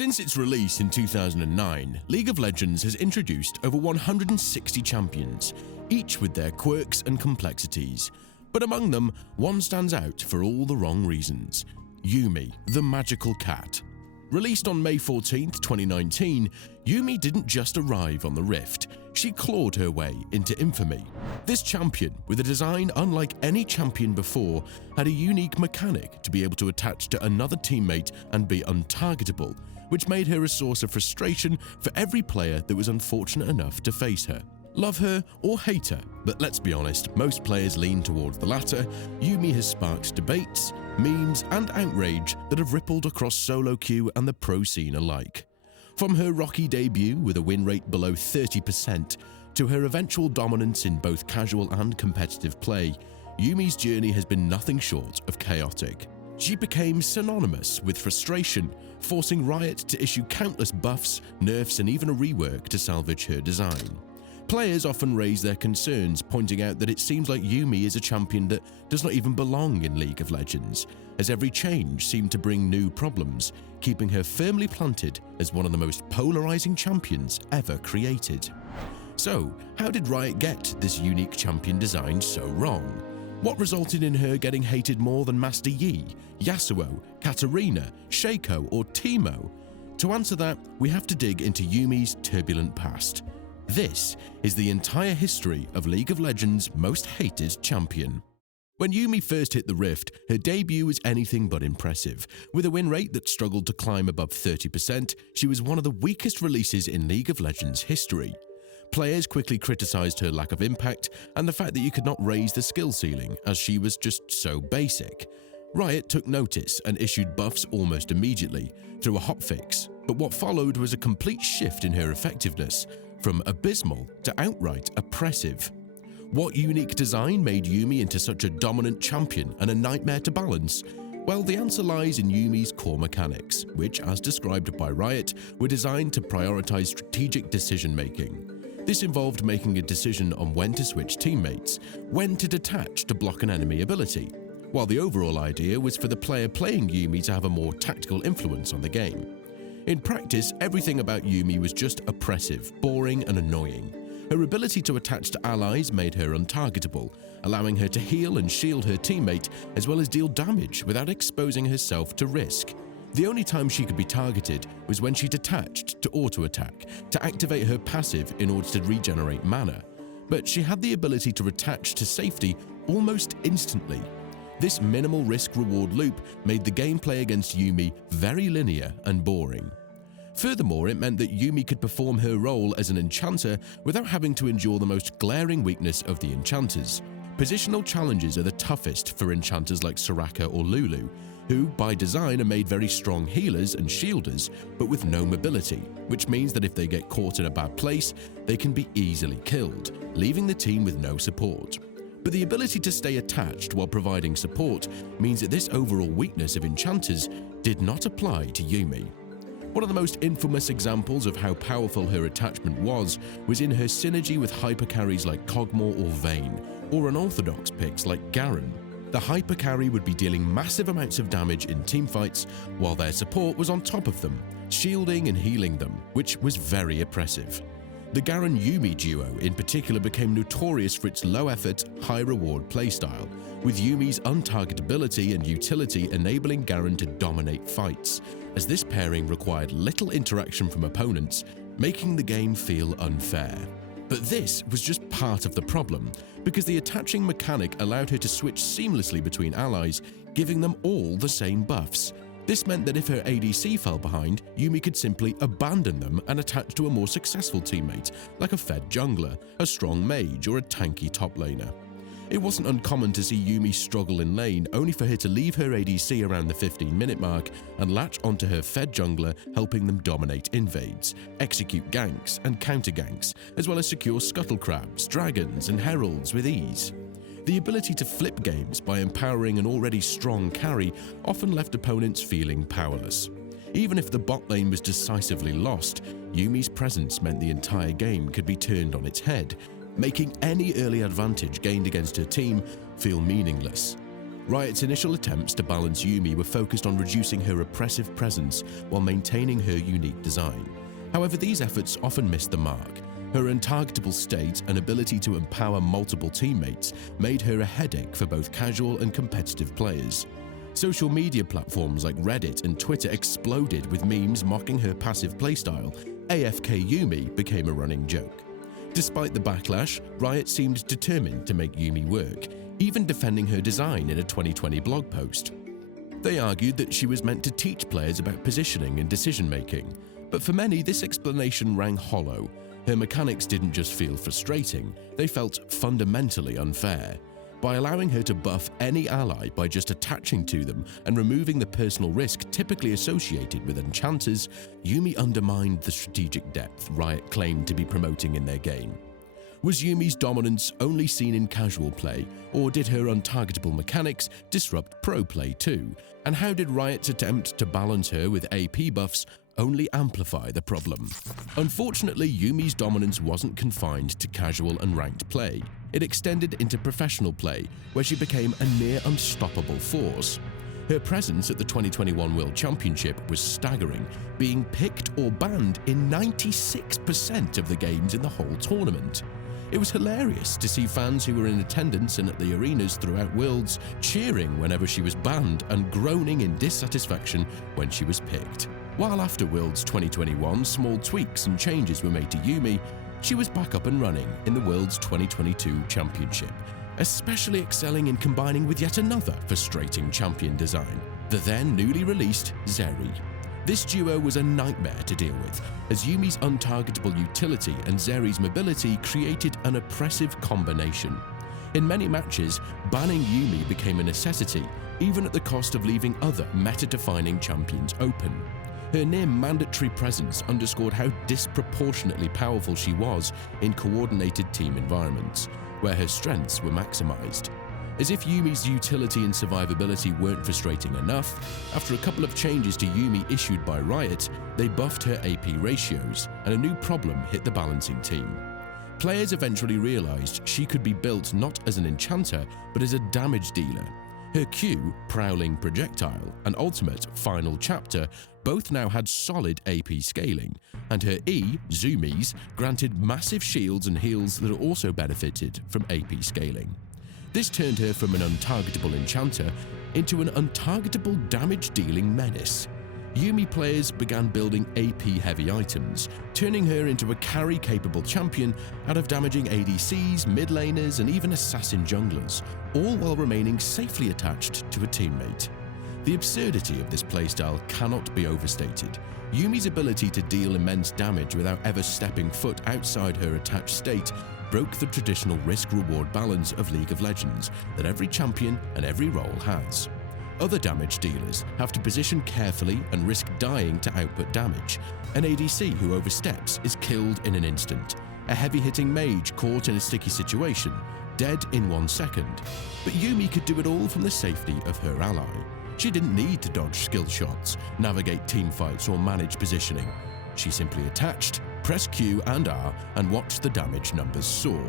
Since its release in 2009, League of Legends has introduced over 160 champions, each with their quirks and complexities. But among them, one stands out for all the wrong reasons: Yuumi, the magical cat. Released on May 14, 2019, Yuumi didn't just arrive on the Rift, she clawed her way into infamy. This champion, with a design unlike any champion before, had a unique mechanic to be able to attach to another teammate and be untargetable, which made her a source of frustration for every player that was unfortunate enough to face her. Love her or hate her, but let's be honest, most players lean towards the latter. Yuumi has sparked debates, memes, and outrage that have rippled across solo queue and the pro scene alike. From her rocky debut with a win rate below 30% to her eventual dominance in both casual and competitive play, Yuumi's journey has been nothing short of chaotic. She became synonymous with frustration, forcing Riot to issue countless buffs, nerfs, and even a rework to salvage her design. Players often raise their concerns, pointing out that it seems like Yuumi is a champion that does not even belong in League of Legends, as every change seemed to bring new problems, keeping her firmly planted as one of the most polarizing champions ever created. So, how did Riot get this unique champion design so wrong? What resulted in her getting hated more than Master Yi, Yasuo, Katarina, Shaco, or Teemo? To answer that, we have to dig into Yuumi's turbulent past. This is the entire history of League of Legends' most hated champion. When Yuumi first hit the Rift, her debut was anything but impressive. With a win rate that struggled to climb above 30%, she was one of the weakest releases in League of Legends history. Players quickly criticized her lack of impact and the fact that you could not raise the skill ceiling, as she was just so basic. Riot took notice and issued buffs almost immediately, through a hotfix, but what followed was a complete shift in her effectiveness, from abysmal to outright oppressive. What unique design made Yuumi into such a dominant champion and a nightmare to balance? Well, the answer lies in Yuumi's core mechanics, which, as described by Riot, were designed to prioritize strategic decision-making. This involved making a decision on when to switch teammates, when to detach to block an enemy ability, while the overall idea was for the player playing Yuumi to have a more tactical influence on the game. In practice, everything about Yuumi was just oppressive, boring, and annoying. Her ability to attach to allies made her untargetable, allowing her to heal and shield her teammate as well as deal damage without exposing herself to risk. The only time she could be targeted was when she detached to auto-attack, to activate her passive in order to regenerate mana. But she had the ability to attach to safety almost instantly. This minimal risk-reward loop made the gameplay against Yuumi very linear and boring. Furthermore, it meant that Yuumi could perform her role as an enchanter without having to endure the most glaring weakness of the enchanters. Positional challenges are the toughest for enchanters like Soraka or Lulu, who by design are made very strong healers and shielders, but with no mobility, which means that if they get caught in a bad place, they can be easily killed, leaving the team with no support. But the ability to stay attached while providing support means that this overall weakness of enchanters did not apply to Yuumi. One of the most infamous examples of how powerful her attachment was in her synergy with hypercarries like Kog'Maw or Vayne, or unorthodox picks like Garen. The hypercarry would be dealing massive amounts of damage in teamfights, while their support was on top of them, shielding and healing them, which was very oppressive. The Garen-Yuumi duo in particular became notorious for its low-effort, high-reward playstyle, with Yuumi's untargetability and utility enabling Garen to dominate fights, as this pairing required little interaction from opponents, making the game feel unfair. But this was just part of the problem, because the attaching mechanic allowed her to switch seamlessly between allies, giving them all the same buffs. This meant that if her ADC fell behind, Yuumi could simply abandon them and attach to a more successful teammate, like a fed jungler, a strong mage, or a tanky top laner. It wasn't uncommon to see Yuumi struggle in lane, only for her to leave her ADC around the 15-minute mark and latch onto her fed jungler, helping them dominate invades, execute ganks and counter ganks, as well as secure scuttle crabs, dragons, and heralds with ease. The ability to flip games by empowering an already strong carry often left opponents feeling powerless. Even if the bot lane was decisively lost, Yuumi's presence meant the entire game could be turned on its head, making any early advantage gained against her team feel meaningless. Riot's initial attempts to balance Yuumi were focused on reducing her oppressive presence while maintaining her unique design. However, these efforts often missed the mark. Her untargetable state and ability to empower multiple teammates made her a headache for both casual and competitive players. Social media platforms like Reddit and Twitter exploded with memes mocking her passive playstyle. AFK Yuumi became a running joke. Despite the backlash, Riot seemed determined to make Yuumi work, even defending her design in a 2020 blog post. They argued that she was meant to teach players about positioning and decision-making, but for many this explanation rang hollow. Her mechanics didn't just feel frustrating, they felt fundamentally unfair. By allowing her to buff any ally by just attaching to them and removing the personal risk typically associated with enchanters, Yuumi undermined the strategic depth Riot claimed to be promoting in their game. Was Yuumi's dominance only seen in casual play, or did her untargetable mechanics disrupt pro play too? And how did Riot's attempt to balance her with AP buffs only amplify the problem? Unfortunately, Yuumi's dominance wasn't confined to casual and ranked play. It extended into professional play, where she became a near unstoppable force. Her presence at the 2021 World Championship was staggering, being picked or banned in 96% of the games in the whole tournament. It was hilarious to see fans who were in attendance and at the arenas throughout Worlds cheering whenever she was banned and groaning in dissatisfaction when she was picked. While after Worlds 2021 small tweaks and changes were made to Yuumi, she was back up and running in the Worlds 2022 Championship, especially excelling in combining with yet another frustrating champion design, the then newly released Zeri. This duo was a nightmare to deal with, as Yuumi's untargetable utility and Zeri's mobility created an oppressive combination. In many matches, banning Yuumi became a necessity, even at the cost of leaving other meta-defining champions open. Her near-mandatory presence underscored how disproportionately powerful she was in coordinated team environments, where her strengths were maximized. As if Yuumi's utility and survivability weren't frustrating enough, after a couple of changes to Yuumi issued by Riot, they buffed her AP ratios, and a new problem hit the balancing team. Players eventually realized she could be built not as an enchanter, but as a damage dealer. Her Q, Prowling Projectile, and ultimate, Final Chapter, both now had solid AP scaling, and her E, Zoomies, granted massive shields and heals that also benefited from AP scaling. This turned her from an untargetable enchanter into an untargetable damage-dealing menace. Yuumi players began building AP-heavy items, turning her into a carry-capable champion out of damaging ADCs, mid laners, and even assassin junglers, all while remaining safely attached to a teammate. The absurdity of this playstyle cannot be overstated. Yuumi's ability to deal immense damage without ever stepping foot outside her attached state broke the traditional risk-reward balance of League of Legends that every champion and every role has. Other damage dealers have to position carefully and risk dying to output damage. An ADC who oversteps is killed in an instant. A heavy-hitting mage caught in a sticky situation, dead in 1 second. But Yuumi could do it all from the safety of her ally. She didn't need to dodge skill shots, navigate teamfights, or manage positioning. She simply attached, pressed Q and R, and watched the damage numbers soar.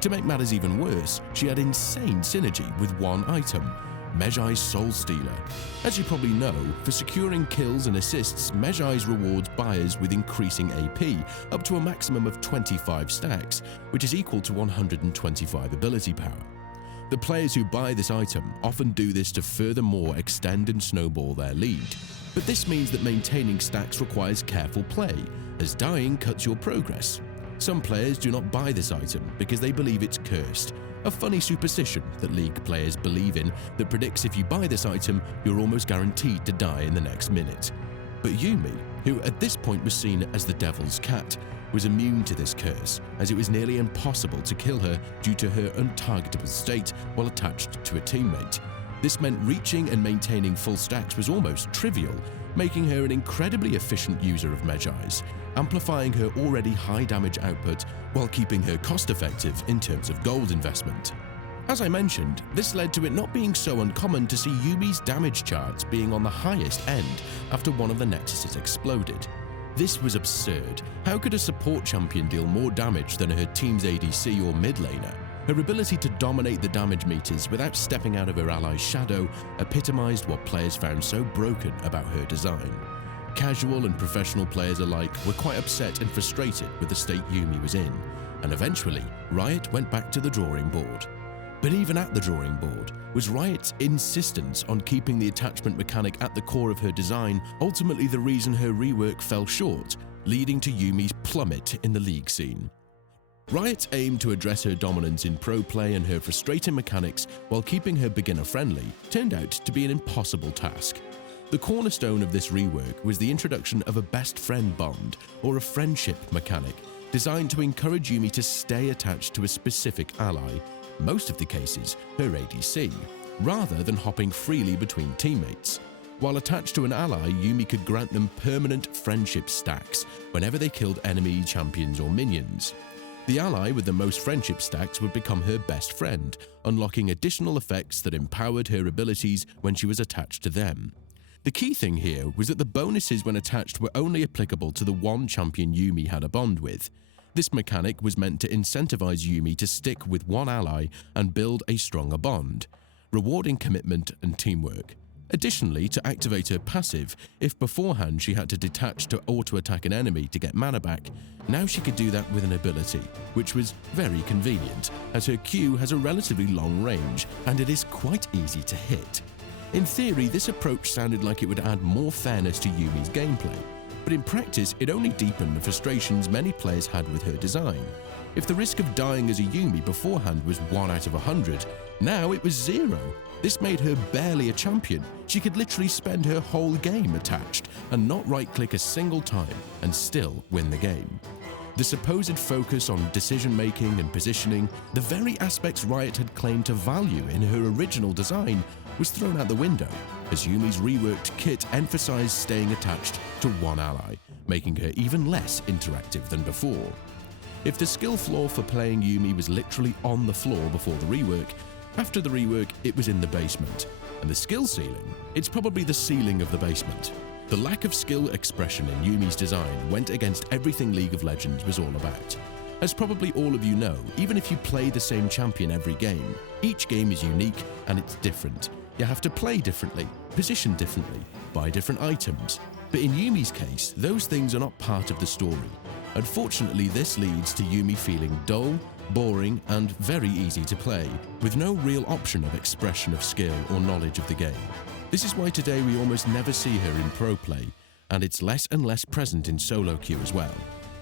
To make matters even worse, she had insane synergy with one item, Mejai's Soul Stealer. As you probably know, for securing kills and assists, Mejai's rewards buyers with increasing AP, up to a maximum of 25 stacks, which is equal to 125 ability power. The players who buy this item often do this to furthermore extend and snowball their lead. But this means that maintaining stacks requires careful play, as dying cuts your progress. Some players do not buy this item because they believe it's cursed, a funny superstition that League players believe in that predicts if you buy this item, you're almost guaranteed to die in the next minute. But Yuumi, who at this point was seen as the devil's cat, was immune to this curse, as it was nearly impossible to kill her due to her untargetable state while attached to a teammate. This meant reaching and maintaining full stacks was almost trivial, making her an incredibly efficient user of Mejai's, amplifying her already high damage output while keeping her cost-effective in terms of gold investment. As I mentioned, this led to it not being so uncommon to see Yuumi's damage charts being on the highest end after one of the nexuses exploded. This was absurd. How could a support champion deal more damage than her team's ADC or mid laner? Her ability to dominate the damage meters without stepping out of her ally's shadow epitomized what players found so broken about her design. Casual and professional players alike were quite upset and frustrated with the state Yuumi was in, and eventually Riot went back to the drawing board. But even at the drawing board, was Riot's insistence on keeping the attachment mechanic at the core of her design ultimately the reason her rework fell short, leading to Yuumi's plummet in the league scene. Riot's aim to address her dominance in pro play and her frustrating mechanics while keeping her beginner-friendly turned out to be an impossible task. The cornerstone of this rework was the introduction of a best friend bond, or a friendship mechanic, designed to encourage Yuumi to stay attached to a specific ally, most of the cases her ADC, rather than hopping freely between teammates. While attached to an ally, Yuumi could grant them permanent friendship stacks whenever they killed enemy champions or minions. The ally with the most friendship stacks would become her best friend, unlocking additional effects that empowered her abilities when she was attached to them. The key thing here was that the bonuses when attached were only applicable to the one champion Yuumi had a bond with. This mechanic was meant to incentivize Yuumi to stick with one ally and build a stronger bond, rewarding commitment and teamwork. Additionally, to activate her passive, if beforehand she had to detach to auto-attack an enemy to get mana back, now she could do that with an ability, which was very convenient, as her Q has a relatively long range and it is quite easy to hit. In theory, this approach sounded like it would add more fairness to Yuumi's gameplay, but in practice it only deepened the frustrations many players had with her design. If the risk of dying as a Yuumi beforehand was 1 out of 100, now it was 0. This made her barely a champion. She could literally spend her whole game attached and not right-click a single time and still win the game. The supposed focus on decision-making and positioning, the very aspects Riot had claimed to value in her original design, was thrown out the window, as Yuumi's reworked kit emphasized staying attached to one ally, making her even less interactive than before. If the skill floor for playing Yuumi was literally on the floor before the rework, after the rework it was in the basement. And the skill ceiling? It's probably the ceiling of the basement. The lack of skill expression in Yuumi's design went against everything League of Legends was all about. As probably all of you know, even if you play the same champion every game, each game is unique and it's different. You have to play differently, position differently, buy different items. But in Yuumi's case, those things are not part of the story. Unfortunately, this leads to Yuumi feeling dull, boring, and very easy to play, with no real option of expression of skill or knowledge of the game. This is why today we almost never see her in pro play, and it's less and less present in solo queue as well.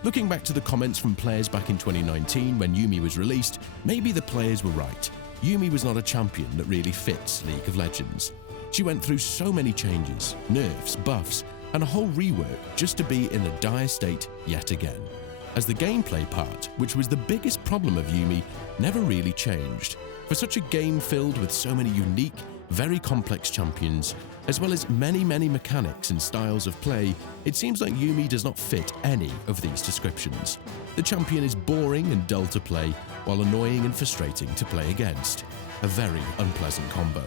Looking back to the comments from players back in 2019 when Yuumi was released, maybe the players were right. Yuumi was not a champion that really fits League of Legends. She went through so many changes, nerfs, buffs, and a whole rework just to be in a dire state yet again, as the gameplay part, which was the biggest problem of Yuumi, never really changed. For such a game filled with so many unique, very complex champions, as well as many mechanics and styles of play, it seems like Yuumi does not fit any of these descriptions. The champion is boring and dull to play, while annoying and frustrating to play against. A very unpleasant combo.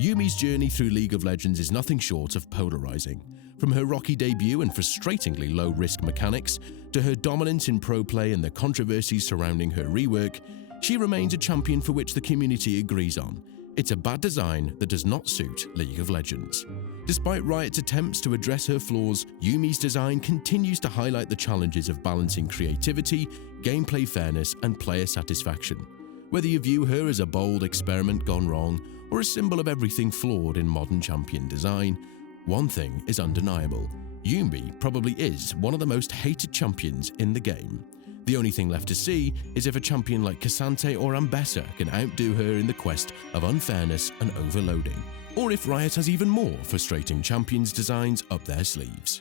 Yuumi's journey through League of Legends is nothing short of polarizing. From her rocky debut and frustratingly low-risk mechanics, to her dominance in pro play and the controversies surrounding her rework, she remains a champion for which the community agrees on. It's a bad design that does not suit League of Legends. Despite Riot's attempts to address her flaws, Yuumi's design continues to highlight the challenges of balancing creativity, gameplay fairness, and player satisfaction. Whether you view her as a bold experiment gone wrong, or a symbol of everything flawed in modern champion design, one thing is undeniable. Yuumi probably is one of the most hated champions in the game. The only thing left to see is if a champion like Cassante or Ambessa can outdo her in the quest of unfairness and overloading, or if Riot has even more frustrating champions designs up their sleeves.